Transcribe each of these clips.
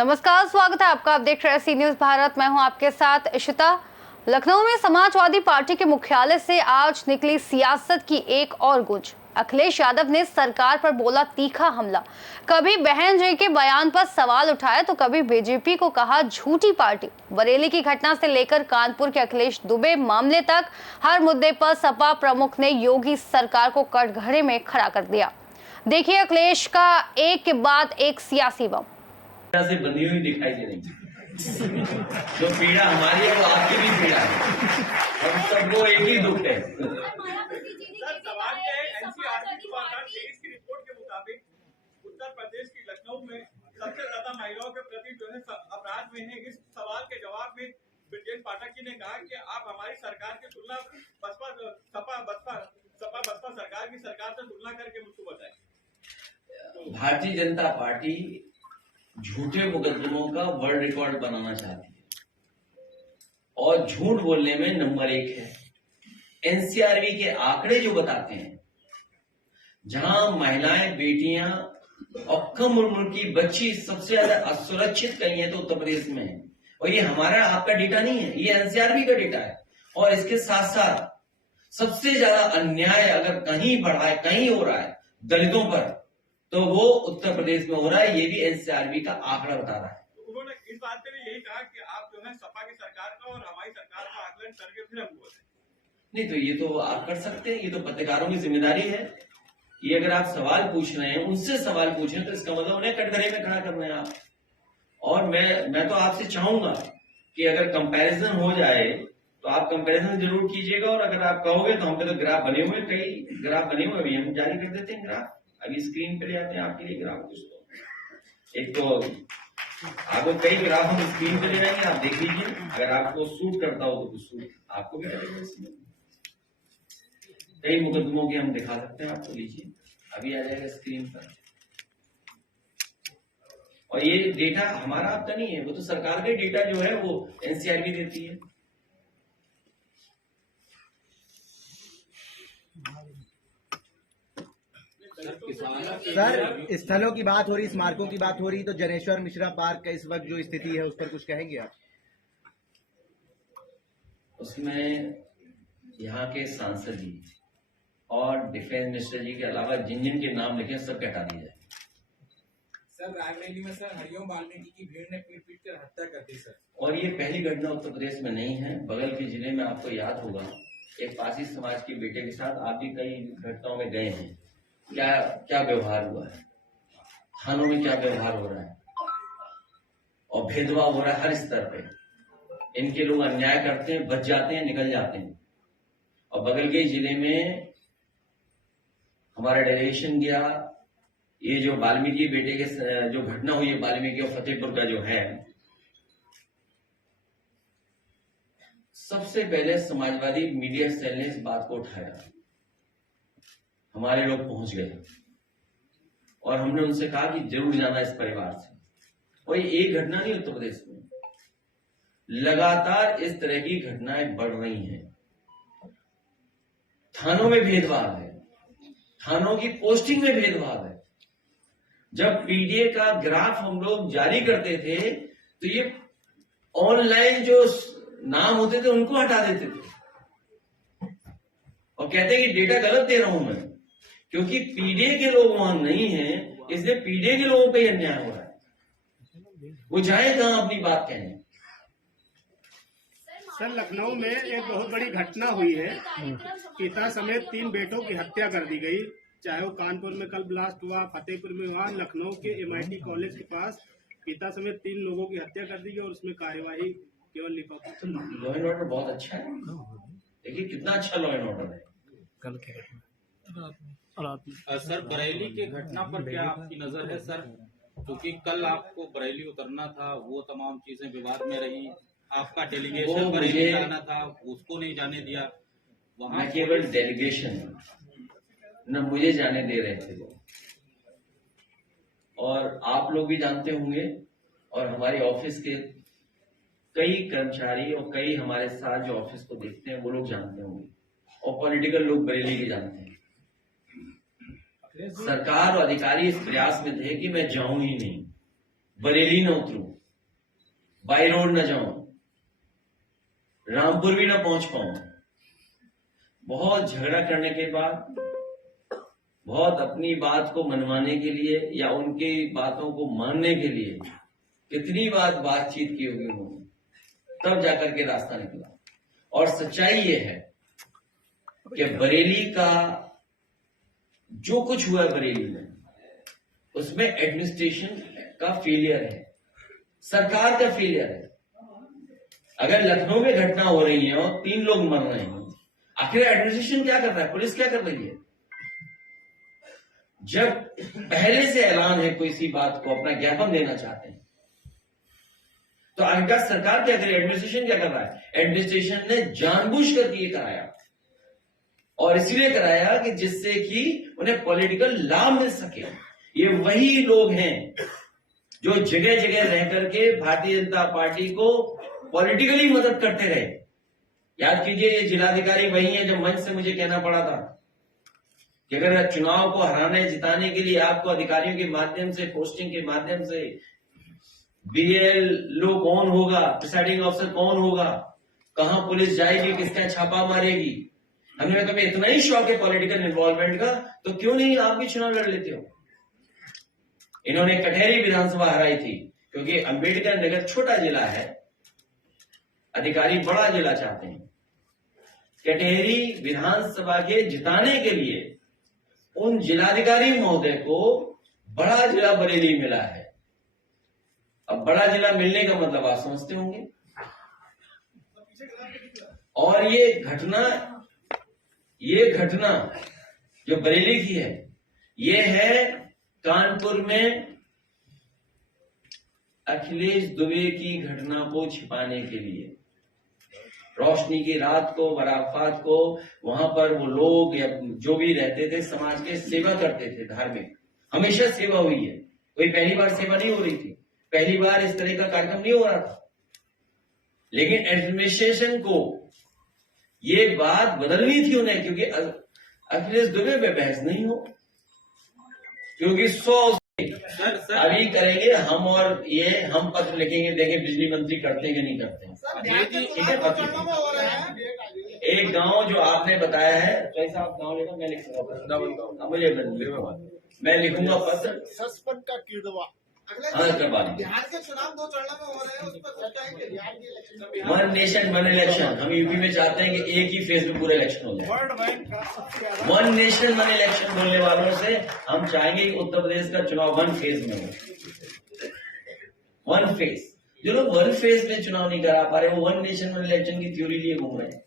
नमस्कार, स्वागत है आपका। आप देख रहे हैं सी न्यूज भारत। मैं हूं आपके साथ इशिता। लखनऊ में समाजवादी पार्टी के मुख्यालय से आज निकली सियासत की एक और गूंज। अखिलेश यादव ने सरकार पर बोला तीखा हमला। कभी बहन जी के बयान पर सवाल उठाए तो कभी बीजेपी को कहा झूठी पार्टी। बरेली की घटना से लेकर कानपुर के अखिलेश दुबे मामले तक हर मुद्दे पर सपा प्रमुख ने योगी सरकार को कटघरे में खड़ा कर दिया। देखिए अखिलेश का एक के बाद एक सियासी बम से बंधी हुई दिखाई दे रही। जो पीड़ा हमारी है वो आपकी भी पीड़ा है। हम सबको एक ही दुख है। सवाल क्या है, एनसीआरबी 2023 की रिपोर्ट के मुताबिक उत्तर प्रदेश की लखनऊ में सबसे ज्यादा महिलाओं के प्रति जो है अपराध में है। इस सवाल के जवाब में ब्रजेश पाठक जी ने कहा कि आप हमारी सरकार की तुलना सपा बसपा सरकार की सरकार से तुलना करके मुझको बताएं। भारतीय जनता पार्टी झूठे मुकदमों का वर्ल्ड रिकॉर्ड बनाना चाहती है और झूठ बोलने में नंबर 1 है। एनसीआरबी के आंकड़े जो बताते हैं, जहां महिलाएं, बेटियां और कम उम्र की बच्ची सबसे ज्यादा असुरक्षित कहीं है तो उत्तर प्रदेश में है। और ये हमारा आपका डेटा नहीं है, ये एनसीआरबी का डेटा है। और इसके साथ साथ सबसे ज्यादा अन्याय अगर कहीं बढ़ा है, कहीं हो रहा है दलितों पर, तो वो उत्तर प्रदेश में हो रहा है। ये भी एनसीआरबी का आंकड़ा बता रहा है। उन्होंने इस बात पे भी यही कहा कि आप जो है सपा की सरकार का और हमारी सरकार का आकलन करके फिर हम बोले। नहीं तो ये तो आप कर सकते हैं, ये तो पत्रकारों की जिम्मेदारी है। ये अगर आप सवाल पूछ रहे हैं, उनसे सवाल पूछ रहे हैं, तो इसका मतलब उन्हें कटघरे में खड़ा कर रहे हैं आप। और मैं तो आपसे चाहूंगा कि अगर कंपैरिजन हो जाए तो आप कंपैरिजन जरूर कीजिएगा। और अगर आप कहोगे तो हम पे तो ग्राफ बने हुए, कई ग्राफ बने हुए, अभी हम जारी कर देते हैं ग्राफ। अभी स्क्रीन पे ले आते हैं आपके लिए ग्राफ कुछ। तो एक तो आपको कई ग्राफ हम स्क्रीन पे ले जाएंगे, आप देख लीजिए। अगर आपको सूट करता हो तो सूट आपको भी करेगा। इसमें कई मुकदमों के हम दिखा सकते हैं आपको, लीजिए अभी आ जाएगा स्क्रीन पर। और ये डेटा हमारा आपका नहीं है, वो तो सरकार का डेटा जो है वो एनसीआरबी देती है। सर, स्थलों की बात हो रही, स्मारकों की बात हो रही, तो जनेश्वर मिश्रा पार्क का इस वक्त जो स्थिति है उस पर कुछ कहेंगे आप? उसमें यहाँ के सांसद जी और डिफेंस मिनिस्टर जी के अलावा जिन जिन के नाम लिखे सब हटा दिए जाए। सर, रायबरेली में सर हरिओम वाल्मीकि की भीड़ ने पीट कर हत्या कर दी सर। और ये पहली घटना उत्तर प्रदेश में नहीं है, बगल के जिले में आपको याद होगा एक पासी समाज के बेटे के साथ आप भी कई घटनाओं में गए हैं। क्या व्यवहार हुआ है, थानों में क्या व्यवहार हो रहा है और भेदभाव हो रहा है हर स्तर पे। इनके लोग अन्याय करते हैं, बच जाते हैं, निकल जाते हैं। और बगल के जिले में हमारा डेलीगेशन गया, ये जो वाल्मीकि बेटे के जो घटना हुई है वाल्मीकि और फतेहपुर का जो है, सबसे पहले समाजवादी मीडिया सेल ने इस बात को उठाया। हमारे लोग पहुंच गए और हमने उनसे कहा कि जरूर जाना इस परिवार से। और ये एक घटना नहीं, उत्तर प्रदेश में लगातार इस तरह की घटनाएं बढ़ रही हैं। थानों में भेदभाव है, थानों की पोस्टिंग में भेदभाव है। जब पीडीए का ग्राफ हम लोग जारी करते थे तो ये ऑनलाइन जो नाम होते थे उनको हटा देते थे और कहते हैं कि डेटा गलत दे रहा हूं मैं, क्योंकि पीडीए के लोग वहां नहीं हैं, इसलिए पीडीए के लोगों पे अन्याय हो रहा है। वो जाए कहां अपनी बात कहने। सर, लखनऊ में एक बहुत बड़ी घटना हुई है। पिता समेत 3 बेटों की हत्या कर दी गई, चाहे वो कानपुर में कल ब्लास्ट हुआ, फतेहपुर में हुआ, लखनऊ के एमआईटी कॉलेज के पास पिता समेत 3 लोगों की हत्या कर दी गई और उसमें कार्यवाही केवल निपट। लॉ एंड ऑर्डर बहुत अच्छा है, देखिए कितना अच्छा लॉ एंड ऑर्डर है। सर, बरेली के घटना पर क्या आपकी नजर है सर? क्योंकि कल आपको बरेली उतरना था, वो तमाम चीजें विवाद में रही। आपका डेलीगेशन बरेली जाना था, उसको नहीं जाने दिया। वहां केवल डेलीगेशन न मुझे जाने दे रहे थे लोग, और आप लोग भी जानते होंगे और हमारे ऑफिस के कई कर्मचारी और कई हमारे साथ जो ऑफिस को देखते हैं वो लोग जानते होंगे, और पॉलिटिकल लोग बरेली के जानते हैं। सरकार और अधिकारी इस प्रयास में थे कि मैं जाऊं ही नहीं, बरेली न उतरूं, बाई रोड न जाऊं, रामपुर भी न पहुंच पाऊं। बहुत झगड़ा करने के बाद, बहुत अपनी बात को मनवाने के लिए या उनकी बातों को मानने के लिए कितनी बार बातचीत की होगी उन्होंने, तब जाकर के रास्ता निकला। और सच्चाई ये है कि बरेली का जो कुछ हुआ है बरेली में, उसमें एडमिनिस्ट्रेशन का फेलियर है, सरकार का फेलियर है। अगर लखनऊ में घटना हो रही है और 3 लोग मर रहे हैं, आखिर एडमिनिस्ट्रेशन क्या कर रहा है, पुलिस क्या कर रही है? जब पहले से ऐलान है कोई सी बात को अपना ज्ञापन देना चाहते हैं, तो आखिरकार सरकार क्या करे, एडमिनिस्ट्रेशन क्या कर रहा है? एडमिनिस्ट्रेशन ने जानबूझकर ये कराया, और इसलिए कराया कि जिससे कि उन्हें पॉलिटिकल लाभ मिल सके। ये वही लोग हैं जो जगह जगह रह करके भारतीय जनता पार्टी को पॉलिटिकली मदद करते रहे। याद कीजिए, ये जिलाधिकारी वही है जो मंच से मुझे कहना पड़ा था कि अगर चुनाव को हराने जिताने के लिए आपको अधिकारियों के माध्यम से, पोस्टिंग के माध्यम से BLO कौन होगा, प्रिसाइडिंग ऑफिसर कौन होगा, कहां पुलिस जाएगी, किसका छापा मारेगी, हमने तुम्हें इतना ही शौक है पॉलिटिकल इन्वॉल्वमेंट का, तो क्यों नहीं आप भी चुनाव लड़ लेते हो? इन्होंने कटहरी विधानसभा हराई थी क्योंकि अंबेडकर नगर छोटा जिला है, अधिकारी बड़ा जिला चाहते हैं। कटहरी विधानसभा के जिताने के लिए उन जिलाधिकारी महोदय को बड़ा जिला बरेली मिला है। अब बड़ा जिला मिलने का मतलब आप समझते होंगे। और ये घटना जो बरेली की है, ये है कानपुर में अखिलेश दुबे की घटना को छिपाने के लिए। रोशनी की रात को, वराफात को, वहां पर वो लोग या जो भी रहते थे समाज के, सेवा करते थे, धार्मिक, हमेशा सेवा हुई है, कोई पहली बार सेवा नहीं हो रही थी, पहली बार इस तरह का कार्यक्रम नहीं हो रहा था। लेकिन एडमिनिस्ट्रेशन को ये बात बदलनी थी उन्हें, क्योंकि अखिलेश दुबे पे बहस नहीं हो, क्योंकि 100 अभी करेंगे हम, और ये हम पत्र लिखेंगे, देखें बिजली मंत्री करते हैं कि नहीं करते हैं। एक गांव जो आपने बताया है, कैसा आप गांव लेना, मैं लिखूंगा, मुझे मैं लिखूंगा पत्र, सस्पेंड का किरदवा बिहार के चुनाव 2 चरणों में हो रहे हैं, उस पर चर्चा है कि बिहार के election, one nation one election, हम यूपी में चाहते हैं कि एक ही फेज में पूरा इलेक्शन हो जाए। वर्ल्ड बैंक का वन नेशन वन इलेक्शन बोलने वालों से हम चाहेंगे कि उत्तर प्रदेश का चुनाव 1 फेज में हो। 1 फेज, जो लोग 1 फेज में चुनाव नहीं करा पा रहे, वो 1 नेशन वन इलेक्शन की थ्योरी लिए घूम रहे हैं।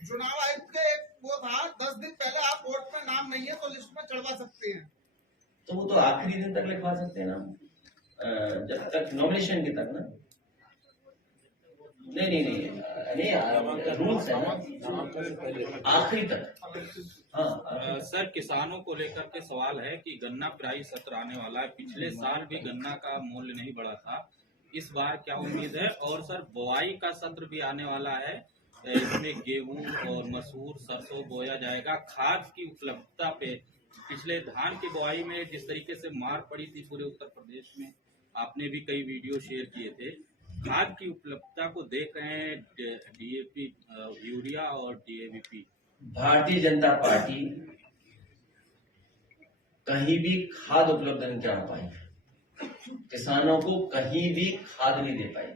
चुनाव आयुक्त का एक वो था, 10 दिन पहले आप वोट में नाम नहीं है तो लिस्ट में चढ़वा सकते हैं, तो वो तो आखिरी दिन तक लिखवा सकते हैं ना, जब तक नॉमिनेशन के तक ना। नहीं रूल्स है ना, आखिरी तक। हाँ सर, किसानों को लेकर के सवाल है कि गन्ना पेराई सत्र आने वाला है, पिछले साल भी गन्ना का मूल्य नहीं बढ़ा था, इस बार क्या उम्मीद है? और सर, बुआई का सत्र भी आने वाला है, इसमें गेहूं और मसूर, सरसों बोया जाएगा। खाद की उपलब्धता पे पिछले धान की बुआई में जिस तरीके से मार पड़ी थी पूरे उत्तर प्रदेश में, आपने भी कई वीडियो शेयर किए थे, खाद की उपलब्धता को देख रहे हैं, DAP, यूरिया और DAP। भारतीय जनता पार्टी कहीं भी खाद उपलब्ध नहीं करा पाई, किसानों को कहीं भी खाद नहीं दे पाई,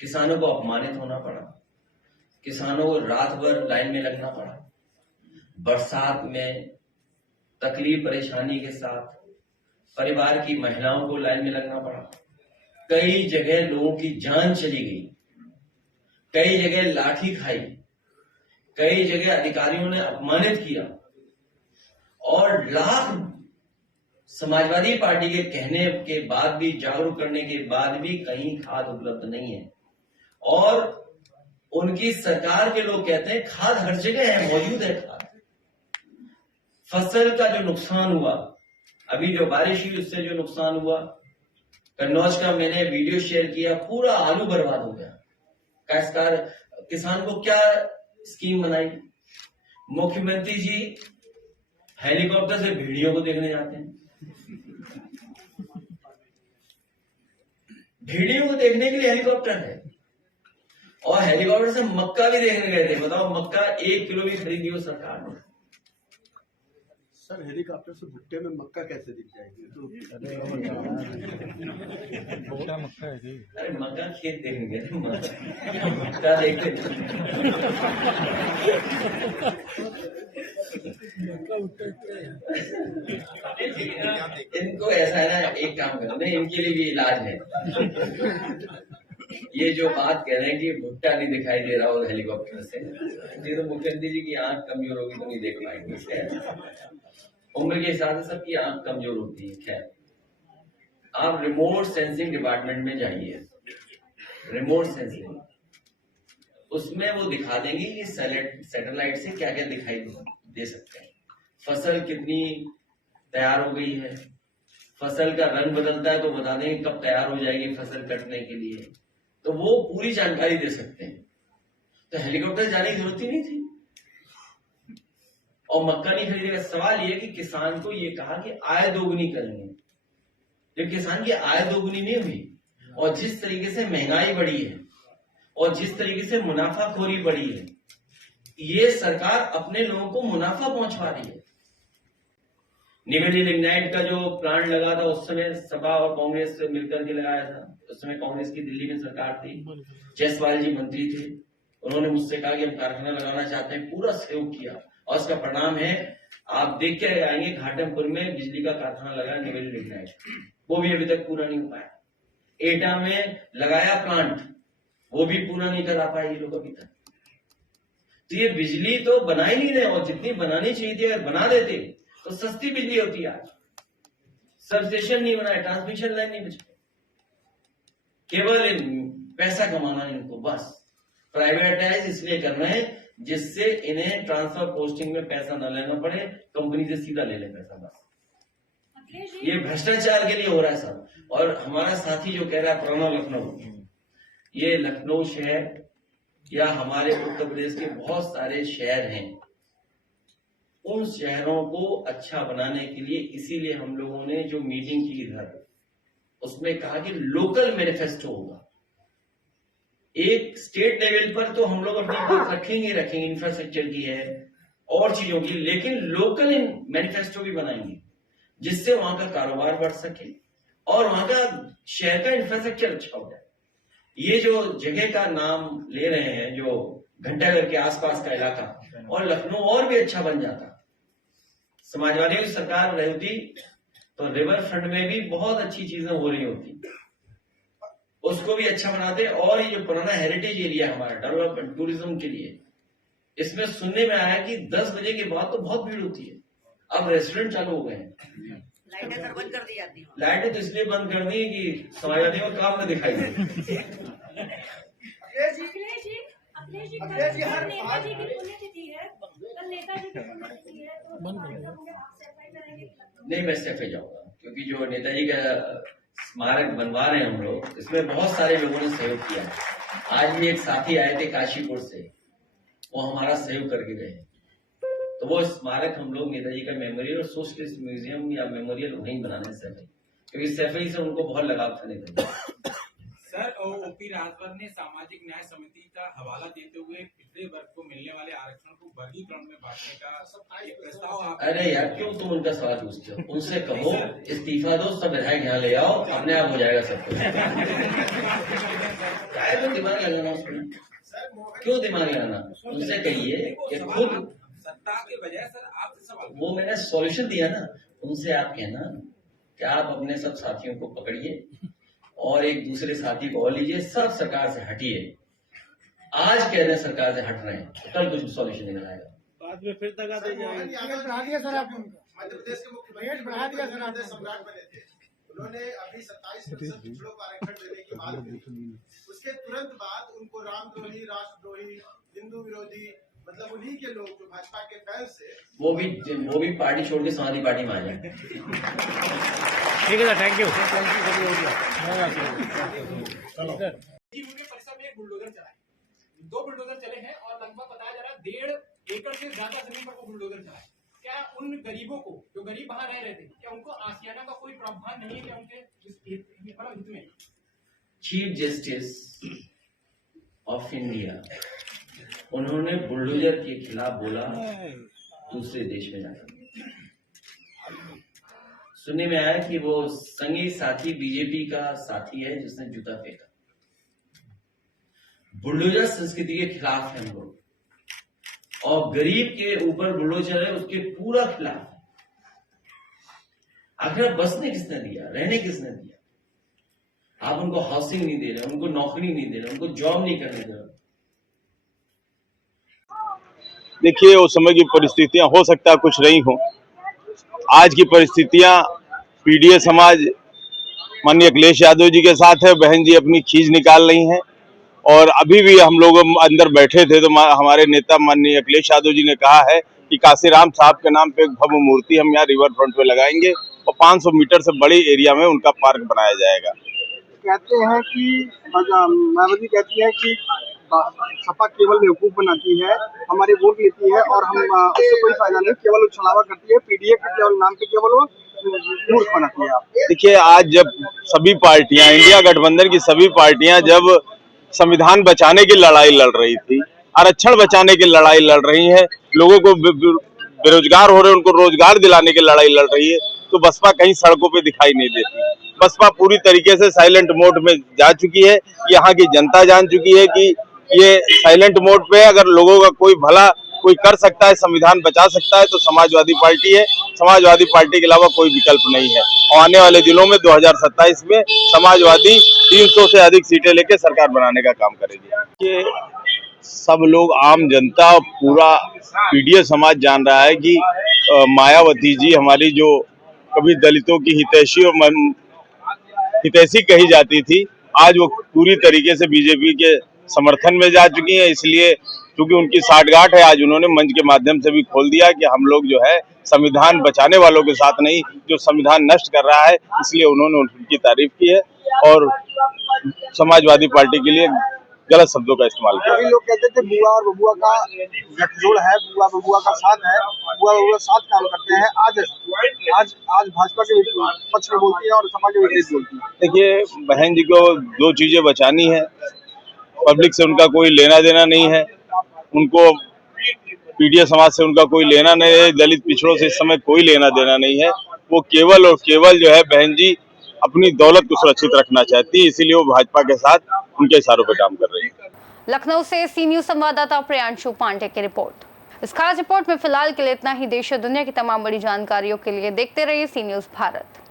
किसानों को अपमानित होना पड़ा, किसानों को रात भर लाइन में लगना पड़ा, बरसात में तकलीफ परेशानी के साथ परिवार की महिलाओं को लाइन में लगना पड़ा, कई जगह लोगों की जान चली गई, कई जगह लाठी खाई, कई जगह अधिकारियों ने अपमानित किया, और लाख समाजवादी पार्टी के कहने के बाद भी, जागरूक करने के बाद भी कहीं खाद उपलब्ध नहीं है। और उनकी सरकार के लोग कहते हैं खाद हर जगह है, मौजूद है खाद। फसल का जो नुकसान हुआ, अभी जो बारिश हुई उससे जो नुकसान हुआ, कन्नौज का मैंने वीडियो शेयर किया, पूरा आलू बर्बाद हो गया। काश्तकार किसान को क्या स्कीम बनाई? मुख्यमंत्री जी हेलीकॉप्टर से भेड़ियों को देखने जाते हैं, भेड़ियों को देखने के लिए हेलीकॉप्टर है, और हेलीकॉप्टर से मक्का भी देखने गए थे। बताओ, मक्का 1 किलो भी खरीदी हो सरकार ने। सर हेलीकॉप्टर से भुट्टे में मक्का कैसे दिख जाएगी? अरे मक्का खेत देखने गए थे, मक्का देखते इनको ऐसा है ना, एक काम करो, नहीं इनके लिए भी इलाज है। ये जो बात कह रहे हैं कि भुट्टा नहीं दिखाई दे रहा हो हेलीकॉप्टर से, ये तो मुख्यमंत्री जी की आंख कमजोर होगी तो नहीं देख पाएंगे। उम्र के हिसाब से सबकी आंख कमजोर होती है। खैर, आप रिमोट सेंसिंग डिपार्टमेंट में जाइए, रिमोट सेंसिंग, उसमें वो दिखा देंगे कि सैटेलाइट से क्या क्या दिखाई दे सकते हैं। फसल कितनी तैयार हो गई है, फसल का रंग बदलता है तो बता देंगे कब तैयार हो जाएगी फसल कटने के लिए, तो वो पूरी जानकारी दे सकते हैं। तो हेलीकॉप्टर जाने की जरूरत ही नहीं थी, और मक्का नहीं खरीदेगा। सवाल ये कि किसान को ये कहा कि आय दोगुनी करेंगे, जब किसान की आय दोगुनी नहीं हुई, और जिस तरीके से महंगाई बढ़ी है और जिस तरीके से मुनाफाखोरी बढ़ी है, ये सरकार अपने लोगों को मुनाफा पहुंचवा रही है। निवेली लिग्नाइट का जो प्लांट लगा था उस समय सपा और कांग्रेस से मिलकर के लगाया था। उस समय कांग्रेस की दिल्ली में सरकार थी, जायसवाल जी मंत्री थे, उन्होंने मुझसे कहा कि हम कारखाना लगाना चाहते हैं, पूरा सहयोग किया, और उसका परिणाम है आप देख के आएंगे घाटमपुर में बिजली का कारखाना लगा निवेली लिग्नाइट, वो भी अभी तक पूरा नहीं हो पाया। एटा में लगाया प्लांट, वो भी पूरा नहीं करा पाए ये लोग अभी तक। तो ये बिजली तो बना ही नहीं रहे, और जितनी बनानी चाहिए थी अगर बना देते तो सस्ती बिजली होती। आज सब स्टेशन नहीं बनाए, ट्रांसमिशन लाइन नहीं बचे, केवल पैसा कमाना इनको, बस प्राइवेटाइज इसलिए कर रहे हैं जिससे इन्हें ट्रांसफर पोस्टिंग में पैसा न लेना पड़े, कंपनी से सीधा ले लें पैसा, बस। ये भ्रष्टाचार के लिए हो रहा है सब। और हमारा साथी जो कह रहा है पुराना लखनऊ, ये लखनऊ शहर या हमारे उत्तर प्रदेश के बहुत सारे शहर हैं, उन शहरों को अच्छा बनाने के लिए इसीलिए हम लोगों ने जो मीटिंग की इधर, उसमें कहा कि लोकल मैनिफेस्टो होगा। एक स्टेट लेवल पर तो हम लोग अपनी बात रखेंगे इंफ्रास्ट्रक्चर की है और चीजों की, लेकिन लोकल मैनिफेस्टो भी बनाएंगे जिससे वहां का कारोबार बढ़ सके और वहां का शहर का इंफ्रास्ट्रक्चर अच्छा हो जाए। ये जो जगह का नाम ले रहे हैं, जो घंटाघर के आसपास का इलाका, और लखनऊ और भी अच्छा बन जाता। समाजवादियों की सरकार रहती तो रिवर फ्रंट में भी बहुत अच्छी चीजें हो रही होती, उसको भी अच्छा बनाते। और ये जो पुराना हेरिटेज एरिया हमारा डेवलपमेंट टूरिज्म के लिए, इसमें सुनने में आया कि 10 बजे के बाद तो बहुत भीड़ होती है। अब रेस्टोरेंट चालू हो गए हैं, लाइटें सर बंद कर दी जाती हैं। लाइटें तो इसलिए बंद कर दी कि समाजवादियों को काम न दिखाई दे। अखिलेश जी हर नेताजी की पुण्यतिथि है, कल नेताजी की पुण्यतिथि है, तो आप सफाई करेंगे? नहीं, मैं सेफे जाऊंगा, क्योंकि जो नेताजी का स्मारक बनवा रहे हैं हम लोग, इसमें बहुत सारे लोगों ने सहयोग किया है। आज भी एक साथी आए थे काशीपुर से, वो हमारा सहयोग करके गए, तो वो स्मारक हम लोग नेताजी का मेमोरियल और सोशलिस्ट म्यूजियम या मेमोरियल वहीं बनाने से, क्योंकि सैफई से उनको बहुत लगाव था नेताजी। सर, ओपी राजभर ने सामाजिक न्याय समिति का हवाला देते हुए पिछड़े वर्ग को मिलने वाले आरक्षण को वर्गीकरण में बांटने का एक प्रस्ताव। अरे यार, क्यों तुम उनका सवाल पूछते हो? उनसे कहो इस्तीफा दो, सब विधायक यहाँ ले आओ, अपने आप हो जाएगा सब कुछ। क्यों दिमाग लगाना उसमें? क्यों दिमाग लगाना? उनसे कहिए कि खुद सत्ता के बजाय सर आपसे सवाल, वो मैंने सॉल्यूशन दिया ना, उनसे आप कहना कि आप अपने सब साथियों को पकड़िए और एक दूसरे साथी को और लीजिए, सब सरकार से हटिए। आज कह रहे हैं सरकार से हट रहे हैं, कल कुछ सॉल्यूशन निकल आएगा। बाद में फिर दगा दे जाएंगे। बढ़ा दिया सर आपने, मध्य प्रदेश के मुख्यमंत्री बढ़ा दिया सर आपने, सम्राट बने थे, उन्होंने अभी 27% पिछड़ों को आरक्षण देने की बात की। उसके तुरंत बाद उनको रामद्रोही, राष्ट्रद्रोही, हिंदू विरोधी, मतलब उन्हीं के लोग जो भाजपा के फैंस थे, वो भी पार्टी छोड़ के समाजवादी पार्टी में आ जाए। ठीक है सर, थैंक यू। परिसर में एक बुलडोजर चला है, 2 बुलडोजर चले हैं और लगभग बताया जा रहा है 1.5 एकड़ से ज्यादा जमीन पर वो बुलडोजर चला है। क्या उन गरीबों को, जो गरीब वहां रह रहे थे, क्या उनको आसियाना का कोई प्रावधान नहीं है क्या उनके हित में? चीफ जस्टिस ऑफ इंडिया, उन्होंने बुलडोजर के खिलाफ बोला दूसरे देश में जाकर। सुनने में आया कि वो संगी साथी बीजेपी का साथी है जिसने जूता फेंका। बुलडोजर संस्कृति के खिलाफ है हम लोग, और गरीब के ऊपर बुलडोजर है उसके पूरा खिलाफ है। आखिर बसने किसने दिया, रहने किसने दिया? आप उनको हाउसिंग नहीं दे रहे, उनको नौकरी नहीं दे रहे, उनको जॉब नहीं करने दे रहे। देखिए, उस समय की परिस्थितियां हो सकता है कुछ नहीं हो। आज की परिस्थितियां पीडीए समाज माननीय अखिलेश यादव जी के साथ है। बहन जी अपनी खींच निकाल रही हैं, और अभी भी हम लोग अंदर बैठे थे तो हमारे नेता माननीय अखिलेश यादव जी ने कहा है कि काशीराम साहब के नाम पे एक भव्य मूर्ति हम यहाँ रिवर फ्रंट पे लगाएंगे और 500 मीटर से बड़े एरिया में उनका पार्क बनाया जाएगा। कहते हैं कि मायावती कहती है कि सपा केवल बेवकूफ बनाती है, हमारी वोट लेती है और हम उससे कोई फायदा नहीं, केवल छलावा करती है, पीडीए के केवल नाम पे केवल वो मूर्ख बनाती है। देखिए, आज जब सभी पार्टियां, इंडिया गठबंधन की सभी पार्टियां जब संविधान बचाने की लड़ाई लड़ रही थी, आरक्षण बचाने की लड़ाई लड़ रही है, लोगों को बेरोजगार हो रहे उनको रोजगार दिलाने की लड़ाई लड़ रही है, तो बसपा कहीं सड़कों पे दिखाई नहीं देती। बसपा पूरी तरीके से साइलेंट मोड में जा चुकी है। यहाँ की जनता जान चुकी है कि ये साइलेंट मोड पे, अगर लोगों का कोई भला कोई कर सकता है, संविधान बचा सकता है तो समाजवादी पार्टी है। समाजवादी पार्टी के अलावा कोई विकल्प नहीं है, और आने वाले दिनों में 2027 में समाजवादी 300 से अधिक सीटें लेकर सरकार बनाने का काम करेगी। ये सब लोग, आम जनता, पूरा पीडीए समाज जान रहा है कि मायावती जी हमारी जो कभी दलितों की हितैषी कही जाती थी, आज वो पूरी तरीके से बीजेपी के समर्थन में जा चुकी है। इसलिए क्योंकि उनकी साठगांठ है, आज उन्होंने मंच के माध्यम से भी खोल दिया कि हम लोग जो है संविधान बचाने वालों के साथ नहीं, जो संविधान नष्ट कर रहा है, इसलिए उन्होंने उनकी तारीफ की है और समाजवादी पार्टी के लिए गलत शब्दों का इस्तेमाल किया। कई लोग कहते थे बुआ और बबुआ का गठजोड़ है, बुआ बबुआ का साथ है, बुआ बबुआ साथ काम करते हैं। आज भाजपा के पक्ष में बोलती है और सपा के विपरीत बोलती है। देखिए, बहन जी को दो चीजें बचानी है, पब्लिक से उनका कोई लेना देना नहीं है, उनको पीडीए समाज से उनका कोई लेना नहीं है, दलित पिछड़ों से इस समय कोई लेना देना नहीं है। वो केवल और केवल जो है बहन जी अपनी दौलत को सुरक्षित रखना चाहती है, इसीलिए वो भाजपा के साथ उनके इशारों पर काम कर रही है। लखनऊ से सी न्यूज संवाददाता प्रियांशु पांडे की रिपोर्ट। इस खास रिपोर्ट में फिलहाल के लिए इतना ही। देश और दुनिया की तमाम बड़ी जानकारियों के लिए देखते रहिए सी न्यूज भारत।